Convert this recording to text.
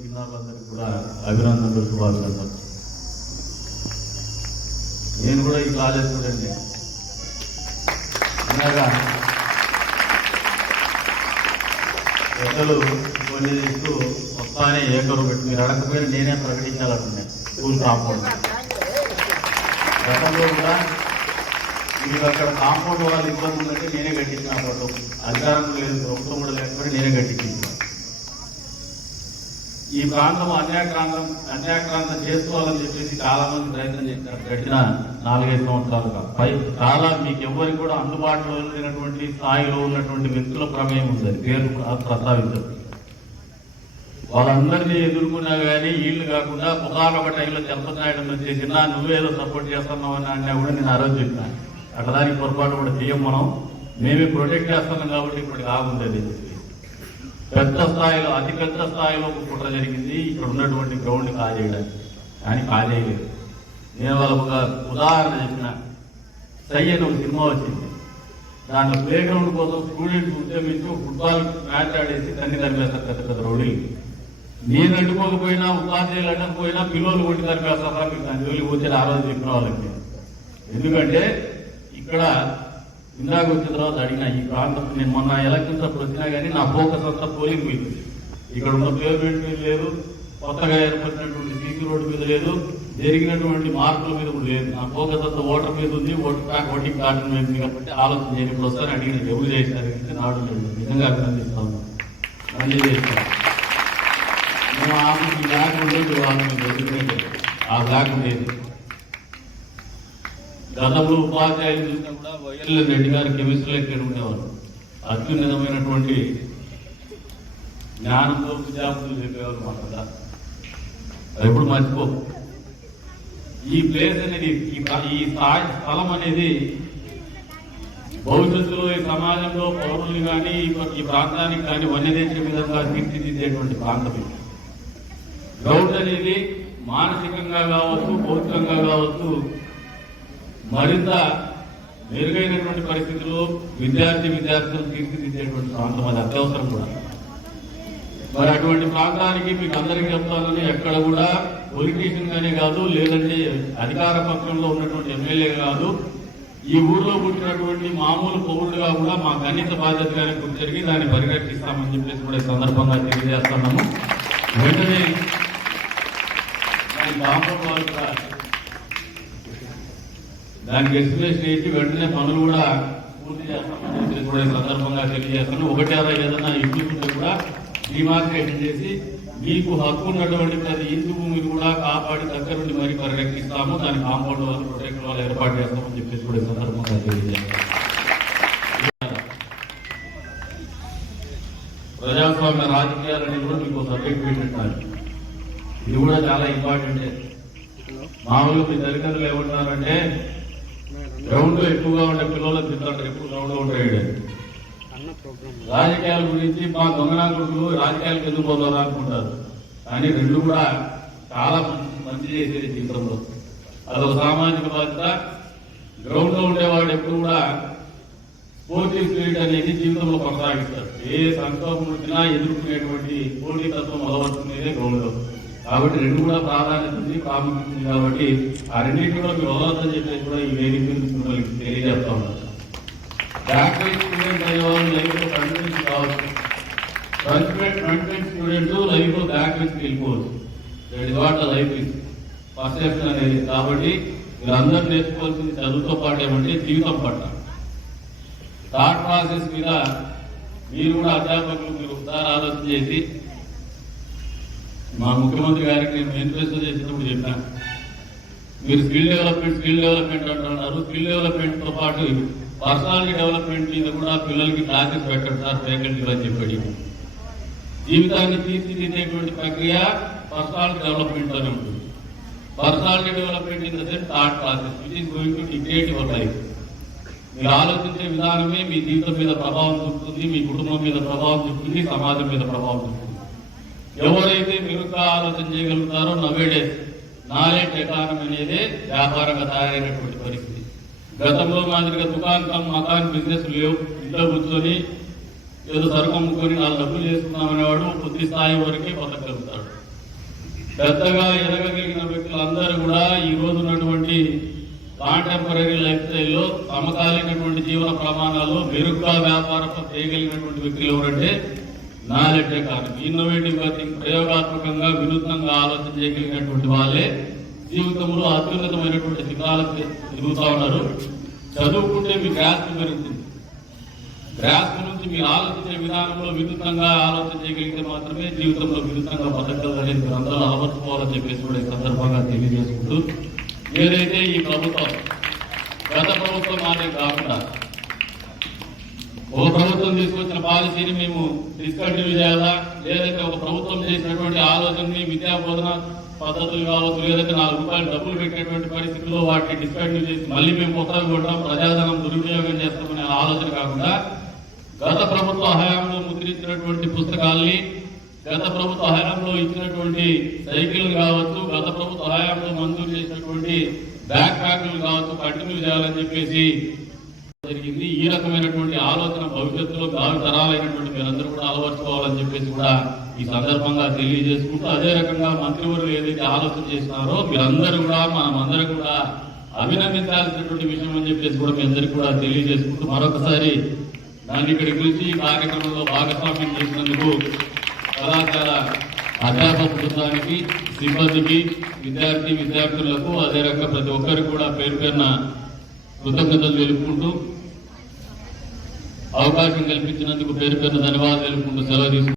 చిన్నారులందరికీ కూడా అభినందనలు శుభాకాంక్షలు. నేను కూడా ఈ కాలేజ్ స్టూడెంట్. పెద్దలు కొన్ని చేస్తూ వస్తానే ఏకరు పెట్టి మీరు అడగకపోయినా నేనే ప్రకటించాలనుకున్నాను. స్కూల్ కాంపౌండ్ గతంలో కూడా మీకు అక్కడ కాంపౌండ్ వాళ్ళు ఇబ్బంది ఉందంటే నేనే కట్టించిన అప్పట్లో. అధికారం లేదు, ప్రభుత్వం కూడా లేకపోతే నేనే కట్టించింది. ఈ ప్రాంతం అన్యాక్రాంతం చేసుకోవాలని చెప్పేసి చాలా మంది ప్రయత్నం చేశారు. గడిచిన 4-5 సంవత్సరాలుగా చాలా మీకు ఎవరికి కూడా అందుబాటులో లేనటువంటి స్థాయిలో ఉన్నటువంటి వ్యక్తుల ప్రమేయం ఉంది. పేరు ప్రస్తావించారు. వాళ్ళందరినీ ఎదుర్కొన్నా కానీ వీళ్ళు కాకుండా పుకారొక టైంలో చంపనాయడం వచ్చేసినా నువ్వేదో సపోర్ట్ చేస్తున్నావు అని అన్నా కూడా నేను ఆ రోజు చెప్పినా. అట్లా దానికి పొరపాటు కూడా చేయం. మేమే ప్రొటెక్ట్ చేస్తున్నాం కాబట్టి ఇప్పుడు కాగుండేది. పెద్ద స్థాయిలో అతి పెద్ద స్థాయిలో ఒక కుట్ర జరిగింది ఇక్కడ ఉన్నటువంటి గ్రౌండ్ కాజేయడానికి. కానీ కాజేయలేదు. నేను వాళ్ళకు ఒక ఉదాహరణ చెప్పిన. సై అని ఒక సినిమా వచ్చింది. దాంట్లో ప్లే గ్రౌండ్ కోసం స్టూడెంట్స్ ఉద్యమించి ఫుట్బాల్ మ్యాచ్ ఆడేసి తన్ని తరిపేస్తారు పెద్ద పెద్ద రౌడీలు. నేను అడ్డుకోకపోయినా ఉపాధ్యాయులు అడ్డకపోయినా పిల్లలు కొట్టి తరిపేస్తారా మీకు దాని జోలికి వచ్చి ఆ రోజు చెప్పిన వాళ్ళకి. ఎందుకంటే ఇక్కడ ఇందాక వచ్చిన తర్వాత అడిగిన ఈ ప్రాంతం నేను మొన్న ఎలక్షన్స్ అప్పుడు వచ్చినా కానీ నా ఫోకస్ అంతా పోలింగ్ మీద. ఇక్కడ ఉన్న పేమెంట్ మీద లేదు, కొత్తగా ఏర్పడినటువంటి సీసీ రోడ్డు మీద లేదు, జరిగినటువంటి మార్పుల మీద కూడా లేదు. నా ఫోకస్ అంతా ఓటర్ మీద ఉంది, ఓటింగ్ కార్డు మీద ఉంది. కాబట్టి ఆలోచన చేయని ఇప్పుడు వస్తాను అడిగిన ఎవరు చేశారు అంటే నాడు లేదు. నిజంగా అభినందిస్తా ఉన్నాను. మళ్ళీ చేస్తాను. మేము ఆఫీస్ బ్లాక్ ఉండేది వాళ్ళు ఆ బ్లాక్ ఉండేది. గతంలో ఉపాధ్యాయులు చూసినా కూడా వైఎల్ రెడ్డి గారు కెమిస్ట్రీ లెక్చరర్ ఉండేవారు. అత్యున్నతమైనటువంటి జ్ఞానంతో విద్యార్థులు చెప్పేవారు మా కదా. ఎప్పుడు మర్చిపో. ఈ ప్లేస్ అనేది ఈ స్థలం అనేది భవిష్యత్తులో ఈ సమాజంలో పౌరులు కానీ ఈ ప్రాంతానికి కానీ వన్యదేశ విధంగా తీర్చిదిద్దేటువంటి ప్రాంతం. గ్రౌండ్ అనేది మానసికంగా కావచ్చు, భౌతికంగా కావచ్చు, మరింత మెరుగైనటువంటి పరిస్థితుల్లో విద్యార్థులు తీర్చిదిద్దేటువంటి ప్రాంతం. అది అత్యవసరం కూడా. మరి అటువంటి ప్రాంతానికి మీకు అందరికీ చెప్తానని ఎక్కడ కూడా పొలిటీషియన్ గానే కాదు, లేదంటే అధికార పక్షంలో ఉన్నటువంటి ఎమ్మెల్యే కాదు, ఈ ఊర్లో పుట్టినటువంటి మామూలు పౌరులుగా కూడా మా కనీస బాధ్యతగానే గుర్తిరిగి దాన్ని పరిరక్షిస్తామని చెప్పేసి కూడా ఈ సందర్భంగా తెలియజేస్తున్నాము. వెంటనే కాంపౌండ్ వాళ్ళు కూడా దానికి ఎస్టిమేషన్ వేసి వెంటనే పనులు కూడా పూర్తి చేస్తామని చెప్పేసి కూడా ఈ సందర్భంగా తెలియజేస్తున్నాను. ఒకటి ఏదైనా ఇష్యూస్ ఉంటే కూడా డిమార్కేషన్ చేసి మీకు హక్కు ఉన్నటువంటి ప్రతి ఇంటి భూమిని కూడా కాపాడి దగ్గర నుండి మరీ పరిరక్షిస్తాము. దాని కాంపౌండ్ వాళ్ళు ప్రొటెక్షన్ వాళ్ళు ఏర్పాటు చేస్తామని చెప్పేసి కూడా ఈ సందర్భంగా తెలియజేస్తాం. ప్రజాస్వామ్య రాజకీయాలు అనేది కూడా మీకు సబ్జెక్ట్ పెట్టినట్టు. ఇది కూడా చాలా ఇంపార్టెంటే. మామూలుగా మీ తల్లిదండ్రులు ఏమంటారంటే గ్రౌండ్ లో ఎక్కువగా ఉండే పిల్లలకు తింటారు, ఎప్పుడు గ్రౌండ్ లో ఉంటాయి. రాజకీయాల గురించి మా దొంగనాకులు రాజకీయాలకు ఎందుకు పోతారా అనుకుంటారు. కానీ రెండు కూడా చాలా మంచి చేసేది జీవితంలో. అదొక సామాజిక బాధ్యత. గ్రౌండ్ లో ఉండేవాడు ఎప్పుడు కూడా స్పోర్టివ్ స్పిరిట్ అనేది జీవితంలో కొనసాగిస్తారు. ఏ సంక్షోభం వచ్చినా ఎదుర్కొనేటువంటి పోటీతత్వం మొదలవుతుందే గ్రౌండ్ లో. కాబట్టి రెండు కూడా ప్రాధాన్యత ఉంది, ప్రాముఖ్యత ఉంది. కాబట్టి ఆ రెండింటి కూడా మీరు వదలొద్దని చెప్పేసి కూడా ఈ వేదిక మిమ్మల్ని తెలియజేస్తా ఉన్నారు. బ్యాక్వైజ్ స్టూడెంట్ అయ్యేవాళ్ళు లైఫ్ లో కంటిన్యూస్ కావచ్చు, ఫ్రంట్ బెంచ్ స్టూడెంట్ లైఫ్ లో బ్యాక్వైజ్ వెళ్ళిపోవచ్చు. That is what the life is perception అనేది. కాబట్టి వీళ్ళందరూ నేర్చుకోవాల్సింది చదువుతో పాటు ఏమంటే జీవితం పట్ల థాట్ ప్రాసెస్ మీద మీరు కూడా అధ్యాపకులు మీరు ఒకసారి ఆలోచన చేసి, మా ముఖ్యమంత్రి గారికి నేను మేనిఫెస్టో చేసినప్పుడు చెప్పాను, మీరు స్కిల్ డెవలప్మెంట్ అంటున్నారు. స్కిల్ డెవలప్మెంట్ తో పాటు పర్సనాలిటీ డెవలప్మెంట్ మీద కూడా పిల్లలకి క్లాసెస్ పెట్టండి సార్ ఫ్యాకల్టీలు అని చెప్పి. జీవితాన్ని తీర్చిదిద్దేటువంటి ప్రక్రియ పర్సనాలిటీ డెవలప్మెంట్ అని ఉంటుంది. Personality development in the sense thought process which is going to dictate your life. మీరు ఆలోచించే విధానమే మీ జీవితం మీద ప్రభావం చూపుతుంది, మీ కుటుంబం మీద ప్రభావం చూపుతుంది, సమాజం మీద ప్రభావం చూపుతుంది. ఎవరైతే మెరుగ్గా ఆలోచన చేయగలుగుతారో నవేడేస్ నాలెడ్జ్ ఎకానమీ అనేది వ్యాపారంగా తయారైనటువంటి పరిస్థితి. గతంలో మాదిరిగా మకాన్ బిజినెస్ లేవు. ఇంట్లో కూర్చొని ఏదో సరుకు అమ్ముకొని 4 డబ్బులు చేసుకున్నామనేవాడు కొద్ది స్థాయి వరకే బతకగలుగుతాడు. పెద్దగా ఎదగగలిగిన వ్యక్తులందరూ కూడా ఈ రోజు ఉన్నటువంటి కాంటెంపరీ లైఫ్ స్టైల్లో సమకాలీనటువంటి జీవన ప్రమాణాలు మెరుగ్గా వ్యాపారం చేయగలిగినటువంటి వ్యక్తులు ఎవరంటే నాలెడ్జ్ ఎకానమీ, ఇన్నోవేటివ్ గా ప్రయోగాత్మకంగా వినూత్నంగా ఆలోచన చేయగలిగినటువంటి వాళ్ళే జీవితంలో అత్యున్నతమైనటువంటి శిఖరాలకు ఎదుగుతా ఉన్నారు. చదువుకుంటే మీ గ్రాస్ప్ పెరుగుతుంది. గ్రాస్ప్ నుంచి మీరు ఆలోచించే విధానంలో వినూత్నంగా ఆలోచన చేయగలిగితే మాత్రమే జీవితంలో వినూత్నంగా బతకగలరని మీరు అందరూ అలవర్చుకోవాలని చెప్పేసి కూడా ఈ సందర్భంగా తెలియజేసుకుంటూ, ఏదైతే ఈ ప్రభుత్వం గత ప్రభుత్వం మాదే కాకుండా ఒక ప్రభుత్వం తీసుకొచ్చిన పాలసీని మేము డిస్కంటిన్యూ చేయాలా, లేదంటే ఒక ప్రభుత్వం చేసినటువంటి ఆలోచనని విద్యా బోధన పద్ధతులు కావచ్చు, లేదంటే ₹4 డబ్బులు పెట్టేటువంటి పరిస్థితుల్లో వాటిని డిస్కంటిన్యూ చేసి మళ్ళీ మేము కొత్తగా కొట్టాం, ప్రజాధనం దుర్వినియోగం చేస్తామనే ఆలోచన కాకుండా గత ప్రభుత్వ హయాంలో ముద్రించినటువంటి పుస్తకాల్ని, గత ప్రభుత్వ హయాంలో ఇచ్చినటువంటి సైకిల్ కావచ్చు, గత ప్రభుత్వ హయాంలో మంజూరు చేసినటువంటి బ్యాక్ ప్యాకులు కావచ్చు కంటిన్యూ చేయాలని చెప్పేసి జరిగింది. ఈ రకమైనటువంటి ఆలోచన భవిష్యత్తులో భావి తరాలైనటువంటి మీరందరూ కూడా అలవర్చుకోవాలని చెప్పేసి కూడా ఈ సందర్భంగా తెలియజేసుకుంటూ, అదే రకంగా మంత్రివర్యులు ఏదైతే ఆలోచన చేస్తున్నారో మీరందరూ కూడా మనమందరం కూడా అభినందించాల్సినటువంటి విషయం అని చెప్పేసి కూడా మీ అందరికీ కూడా తెలియజేసుకుంటూ, మరొకసారి దాన్ని ఇక్కడికి పిలిచి ఈ కార్యక్రమంలో భాగస్వామ్యం చేసినందుకు కళాశాల అధ్యాపక బృందానికి, సిబ్బందికి, విద్యార్థులకు అదే రకంగా ప్రతి ఒక్కరికి కూడా పేరు పేరున కృతజ్ఞతలు తెలుపుకుంటూ, అవకాశం కల్పించినందుకు పేరు పేరున ధన్యవాదాలు తెలుపుకుంటూ సెలవు తీసుకుంటాం.